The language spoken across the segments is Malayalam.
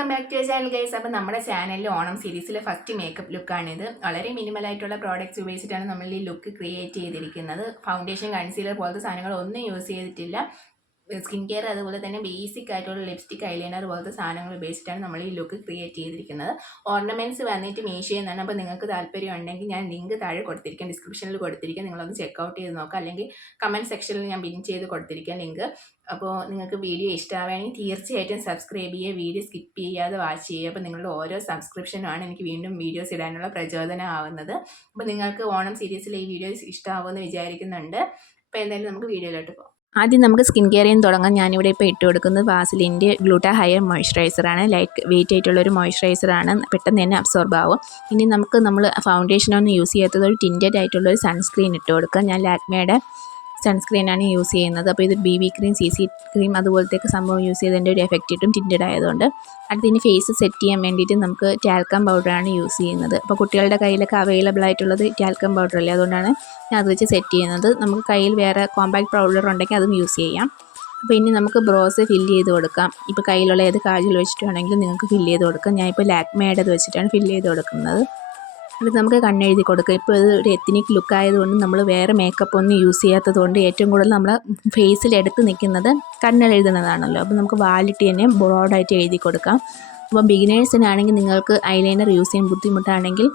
Welcome back to channel guys. അപ്പോൾ നമ്മുടെ ചാനലിൽ ഓണം സീരീസിലെ ഫസ്റ്റ് മേക്കപ്പ് ലുക്കാണിത്. വളരെ മിനിമലായിട്ടുള്ള പ്രോഡക്റ്റ്സ് ഉപയോഗിച്ചിട്ടാണ് നമ്മൾ ഈ ലുക്ക് ക്രിയേറ്റ് ചെയ്തിരിക്കുന്നത്. ഫൗണ്ടേഷൻ, കൺസീലർ പോലത്തെ സാധനങ്ങളൊന്നും യൂസ് ചെയ്തിട്ടില്ല. സ്കിൻ കെയർ അതുപോലെ തന്നെ ബേസിക് ആയിട്ടുള്ള ലിപ്സ്റ്റിക്, ഐലൈനർ പോലത്തെ സാധനങ്ങൾ ഉപയോഗിച്ചിട്ടാണ് നമ്മൾ ഈ ലുക്ക് ക്രിയേറ്റ് ചെയ്തിരിക്കുന്നത്. ഓർണമെൻറ്റ്സ് വന്നിട്ട് മീഷോയിൽ നിന്നാണ്. അപ്പോൾ നിങ്ങൾക്ക് താല്പര്യം ഉണ്ടെങ്കിൽ ഞാൻ ലിങ്ക് താഴെ കൊടുത്തിരിക്കാം, ഡിസ്ക്രിപ്ഷനിൽ കൊടുത്തിരിക്കാം. നിങ്ങളൊന്ന് ചെക്കൗട്ട് ചെയ്ത് നോക്കാം, അല്ലെങ്കിൽ കമൻറ്റ് സെക്ഷനിൽ ഞാൻ പിൻ ചെയ്ത് കൊടുത്തിരിക്കാം ലിങ്ക്. അപ്പോൾ നിങ്ങൾക്ക് വീഡിയോ ഇഷ്ടമാവുകയാണെങ്കിൽ തീർച്ചയായിട്ടും സബ്സ്ക്രൈബ് ചെയ്യുക, വീഡിയോ സ്കിപ്പ് ചെയ്യാതെ വാച്ച് ചെയ്യുക. അപ്പോൾ നിങ്ങളുടെ ഓരോ സബ്സ്ക്രിപ്ഷനുമാണ് എനിക്ക് വീണ്ടും വീഡിയോസ് ഇടാനുള്ള പ്രചോദനം ആവുന്നത്. അപ്പോൾ നിങ്ങൾക്ക് ഓണം സീരീസിൽ ഈ വീഡിയോസ് ഇഷ്ടമാവുമെന്ന് വിചാരിക്കുന്നുണ്ട്. അപ്പോൾ എന്തായാലും നമുക്ക് വീഡിയോയിലോട്ട് പോകാം. ആദ്യം നമുക്ക് സ്കിൻ കെയറിൽ നിന്ന് തുടങ്ങാം. ഞാനിവിടെ ഇപ്പോൾ ഇട്ട് കൊടുക്കുന്നത് വാസലിൻ്റെ ഗ്ലൂട്ടാ ഹയർ മോയ്സ്ചറൈസറാണ്. ലൈറ്റ് വെയിറ്റ് ആയിട്ടുള്ളൊരു മോയ്സ്ചറൈസറാണ്, പെട്ടെന്ന് തന്നെ അബ്സോർബ് ആവും. ഇനി നമ്മൾ ഫൗണ്ടേഷനൊന്നും യൂസ് ചെയ്യാത്തത് ഒരു ടിൻറ്റഡ് ആയിട്ടുള്ളൊരു സൺസ്ക്രീൻ ഇട്ട് കൊടുക്കാം. ഞാൻ ലാക്മേയുടെ സൺസ്ക്രീനാണ് യൂസ് ചെയ്യുന്നത്. അപ്പോൾ ഇത് BB ക്രീം, CC ക്രീം അതുപോലത്തെയൊക്കെ സംഭവം യൂസ് ചെയ്തതിൻ്റെ ഒരു എഫക്റ്റ് കിട്ടും, ടിൻറ്റഡ് ആയതുകൊണ്ട്. അടുത്തതിന് ഫേസ് സെറ്റ് ചെയ്യാൻ വേണ്ടിയിട്ട് നമുക്ക് ടാൽക്കം പൗഡറാണ് യൂസ് ചെയ്യുന്നത്. അപ്പോൾ കുട്ടികളുടെ കയ്യിലൊക്കെ അവൈലബിൾ ആയിട്ടുള്ളത് ടാൽക്കം പൗഡറല്ലേ, അതുകൊണ്ടാണ് ഞാൻ അത് വെച്ച് സെറ്റ് ചെയ്യുന്നത്. നമുക്ക് കയ്യിൽ വേറെ കോമ്പാക്ട് പൗഡർ ഉണ്ടെങ്കിൽ അതും യൂസ് ചെയ്യാം. അപ്പോൾ ഇനി നമുക്ക് ബ്രോസ് ഫില്ല് ചെയ്ത് കൊടുക്കാം. ഇപ്പോൾ കയ്യിലുള്ള ഏത് കാജൽ വെച്ചിട്ടാണെങ്കിലും നിങ്ങൾക്ക് ഫില്ല് ചെയ്ത് കൊടുക്കാം. ഞാനിപ്പോൾ ലാക്മേയുടെ വെച്ചിട്ടാണ് ഫില്ല് ചെയ്ത് കൊടുക്കുന്നത്. അത് നമുക്ക് കണ്ണെഴുതി കൊടുക്കുക. ഇപ്പോൾ ഇത് ഒരു എത്നിക് ലുക്ക് ആയതുകൊണ്ട് നമ്മൾ വേറെ മേക്കപ്പ് ഒന്നും യൂസ് ചെയ്യാത്തത് കൊണ്ട് ഏറ്റവും കൂടുതൽ നമ്മൾ ഫേസിൽ എടുത്ത് നിൽക്കുന്നത് കണ്ണെഴുതുന്നതാണല്ലോ. അപ്പോൾ നമുക്ക് വാലിട്ട് തന്നെ ബ്രോഡായിട്ട് എഴുതി കൊടുക്കാം. അപ്പോൾ ബിഗിനേഴ്സിനാണെങ്കിൽ നിങ്ങൾക്ക് ഐലൈനർ യൂസ് ചെയ്യാൻ ബുദ്ധിമുട്ടാണെങ്കിൽ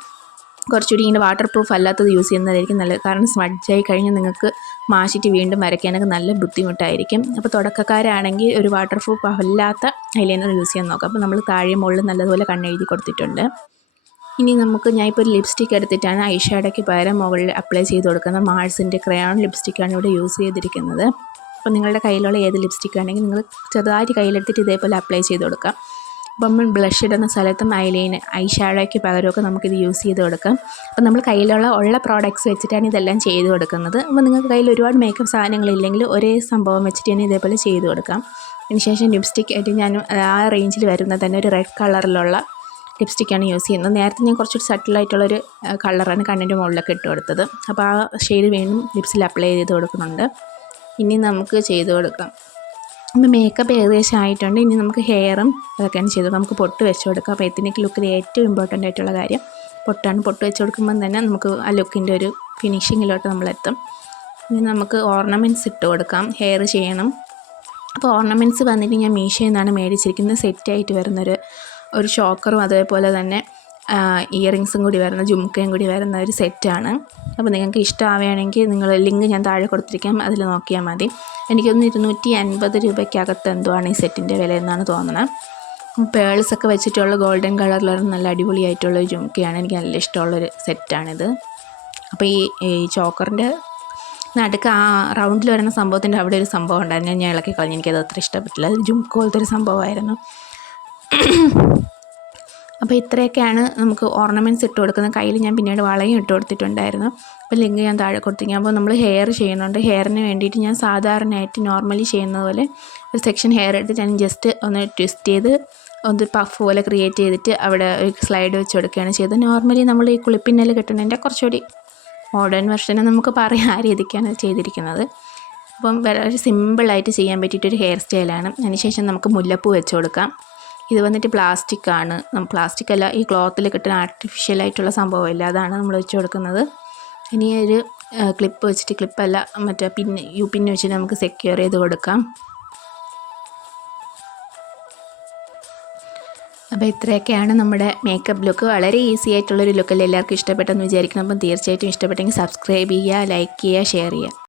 കുറച്ചുകൂടി ഇങ്ങനെ വാട്ടർ പ്രൂഫ് അല്ലാത്തത് യൂസ് ചെയ്യുന്നതായിരിക്കും നല്ലത്. കാരണം സ്മഡ്ജായി കഴിഞ്ഞാൽ നിങ്ങൾക്ക് മാഷിയിട്ട് വീണ്ടും വരയ്ക്കാനൊക്കെ നല്ല ബുദ്ധിമുട്ടായിരിക്കും. അപ്പോൾ തുടക്കക്കാരാണെങ്കിൽ ഒരു വാട്ടർ പ്രൂഫ് അല്ലാത്ത ഐലൈനർ യൂസ് ചെയ്യാൻ നോക്കാം. അപ്പോൾ നമ്മൾ താഴെ മുകളിൽ നല്ലതുപോലെ കണ്ണെഴുതി കൊടുത്തിട്ടുണ്ട്. ഇനി ഞാനിപ്പോൾ ഒരു ലിപ്സ്റ്റിക് എടുത്തിട്ടാണ് ഐഷാഡോയ്ക്ക് പകരം മുകളിൽ അപ്ലൈ ചെയ്ത് കൊടുക്കുന്നത്. മാഴ്സിൻ്റെ ക്രയോൺ ലിപ്സ്റ്റിക്കാണ് ഇവിടെ യൂസ് ചെയ്തിരിക്കുന്നത്. അപ്പോൾ നിങ്ങളുടെ കയ്യിലുള്ള ഏത് ലിപ്സ്റ്റിക് ആണെങ്കിൽ നിങ്ങൾ ചെറുതായിട്ട് കയ്യിലെടുത്തിട്ട് ഇതേപോലെ അപ്ലൈ ചെയ്ത് കൊടുക്കാം. അപ്പം നമ്മൾ ബ്ലഷ് ഇടുന്ന സ്ഥലത്തും ഐഷാഡോയ്ക്ക് പകരമൊക്കെ നമുക്കിത് യൂസ് ചെയ്ത് കൊടുക്കാം. അപ്പോൾ നമ്മൾ കയ്യിലുള്ള പ്രോഡക്റ്റ്സ് വെച്ചിട്ടാണ് ഇതെല്ലാം ചെയ്ത് കൊടുക്കുന്നത്. അപ്പോൾ നിങ്ങൾക്ക് കയ്യിൽ ഒരുപാട് മേക്കപ്പ് സാധനങ്ങളില്ലെങ്കിൽ ഒരേ സംഭവം വെച്ചിട്ട് തന്നെ ഇതേപോലെ ചെയ്ത് കൊടുക്കാം. അതിനുശേഷം ലിപ്സ്റ്റിക് ആയിട്ട് ഞാൻ ആ റേഞ്ചിൽ വരുന്ന തന്നെ ഒരു റെഡ് കളറിലുള്ള ലിപ്സ്റ്റിക്കാണ് യൂസ് ചെയ്യുന്നത്. നേരത്തെ ഞാൻ കുറച്ചൊരു സട്ടിലായിട്ടുള്ളൊരു കളറാണ് കണ്ണിൻ്റെ മുകളിലൊക്കെ ഇട്ട് കൊടുത്തത്. അപ്പോൾ ആ ഷെയ്ഡ് വീണ്ടും ലിപ്സിൽ അപ്ലൈ ചെയ്ത് കൊടുക്കുന്നുണ്ട്. ഇനി നമുക്ക് ചെയ്ത് കൊടുക്കാം. അപ്പോൾ മേക്കപ്പ് ഏകദേശം ആയിട്ടുണ്ട്. ഇനി നമുക്ക് ഹെയറും അതൊക്കെയാണ് ചെയ്ത് നമുക്ക് പൊട്ട് വെച്ച് കൊടുക്കാം. അപ്പോൾ എത്നിക് ലുക്കിൽ ഏറ്റവും ഇമ്പോർട്ടൻ്റ് ആയിട്ടുള്ള കാര്യം പൊട്ടാണ്. പൊട്ട് വെച്ച് കൊടുക്കുമ്പം തന്നെ നമുക്ക് ആ ലുക്കിൻ്റെ ഒരു ഫിനിഷിങ്ങിലോട്ട് നമ്മളെത്തും. ഇനി നമുക്ക് ഓർണമെൻറ്റ്സ് ഇട്ട് കൊടുക്കാം. ഹെയർ ചെയ്യണം. അപ്പോൾ ഓർണമെൻറ്റ്സ് വന്നിട്ട് ഞാൻ മീഷോയിൽ നിന്നാണ് മേടിച്ചിരിക്കുന്നത്. സെറ്റായിട്ട് ഒരു ചോക്കറും അതേപോലെ തന്നെ ഇയറിങ്സും കൂടി വരുന്ന ജുംക്കയും കൂടി വരുന്ന ഒരു സെറ്റാണ്. അപ്പോൾ നിങ്ങൾക്ക് ഇഷ്ടമാവുകയാണെങ്കിൽ നിങ്ങൾ ലിങ്ക് ഞാൻ താഴെ കൊടുത്തിരിക്കാം, അതിൽ നോക്കിയാൽ മതി. എനിക്കൊന്ന് 250 രൂപയ്ക്കകത്ത് എന്തോ ആണ് ഈ സെറ്റിൻ്റെ വില എന്നാണ് തോന്നുന്നത്. പേൾസൊക്കെ വെച്ചിട്ടുള്ള ഗോൾഡൻ കളറിലുള്ള നല്ല അടിപൊളിയായിട്ടുള്ള ജുംക്കയാണ്. എനിക്ക് നല്ല ഇഷ്ടമുള്ളൊരു സെറ്റാണിത്. അപ്പോൾ ഈ ചോക്കറിൻ്റെ നടുക്ക് ആ റൗണ്ടിൽ വരുന്ന സംഭവത്തിൻ്റെ അവിടെ ഒരു സംഭവം ഉണ്ടായിരുന്നു, ഞാൻ ഇളക്കി കളഞ്ഞു. എനിക്കത് അത്ര ഇഷ്ടപ്പെട്ടില്ല. അത് ജുംക്ക പോലത്തെ ഒരു സംഭവമായിരുന്നു. അപ്പോൾ ഇത്രയൊക്കെയാണ് നമുക്ക് ഓർണമെൻറ്റ്സ് ഇട്ട് കൊടുക്കുന്നത്. കയ്യിൽ ഞാൻ പിന്നീട് വളയും ഇട്ട് കൊടുത്തിട്ടുണ്ടായിരുന്നു. അപ്പോൾ ലിങ്ക് ഞാൻ താഴെ കൊടുത്തിരിക്കാം. അപ്പോൾ നമ്മൾ ഹെയർ ചെയ്യുന്നുണ്ട്. ഹെയറിന് വേണ്ടിയിട്ട് ഞാൻ സാധാരണയായിട്ട് നോർമലി ചെയ്യുന്നത് പോലെ ഒരു സെക്ഷൻ ഹെയർ എടുത്ത് ഞാൻ ജസ്റ്റ് ഒന്ന് ട്വിസ്റ്റ് ചെയ്ത് ഒന്ന് പഫ് പോലെ ക്രിയേറ്റ് ചെയ്തിട്ട് അവിടെ ഒരു സ്ലൈഡ് വെച്ച് കൊടുക്കുകയാണ് ചെയ്തത്. നോർമലി നമ്മൾ ഈ കുളിപ്പിന്നൽ കെട്ടുന്നതിൻ്റെ കുറച്ചുകൂടി മോഡേൺ വെർഷന് നമുക്ക് പറയാം, ആ രീതിക്കാണ് ചെയ്തിരിക്കുന്നത്. അപ്പം വളരെ സിമ്പിളായിട്ട് ചെയ്യാൻ പറ്റിയിട്ടൊരു ഹെയർ സ്റ്റൈലാണ്. അതിനുശേഷം നമുക്ക് മുല്ലപ്പൂ വെച്ച് കൊടുക്കാം. ഇത് വന്നിട്ട് പ്ലാസ്റ്റിക്കാണ്. പ്ലാസ്റ്റിക് അല്ല, ഈ ക്ലോത്തിൽ കിട്ടുന്ന ആർട്ടിഫിഷ്യലായിട്ടുള്ള സംഭവമില്ല, അതാണ് നമ്മൾ വെച്ച് കൊടുക്കുന്നത്. ഇനി ഒരു ക്ലിപ്പ് വെച്ചിട്ട്, ക്ലിപ്പല്ല മറ്റേ പിന്ന് വെച്ചിട്ട് നമുക്ക് സെക്യൂർ ചെയ്ത് കൊടുക്കാം. അപ്പോൾ ഇത്രയൊക്കെയാണ് നമ്മുടെ മേക്കപ്പ് ലുക്ക്. വളരെ ഈസി ആയിട്ടുള്ളൊരു ലുക്കല്ലേ, എല്ലാവർക്കും ഇഷ്ടപ്പെട്ടെന്ന് വിചാരിക്കണം. അപ്പം തീർച്ചയായിട്ടും ഇഷ്ടപ്പെട്ടെങ്കിൽ സബ്സ്ക്രൈബ് ചെയ്യുക, ലൈക്ക് ചെയ്യുക, ഷെയർ ചെയ്യുക.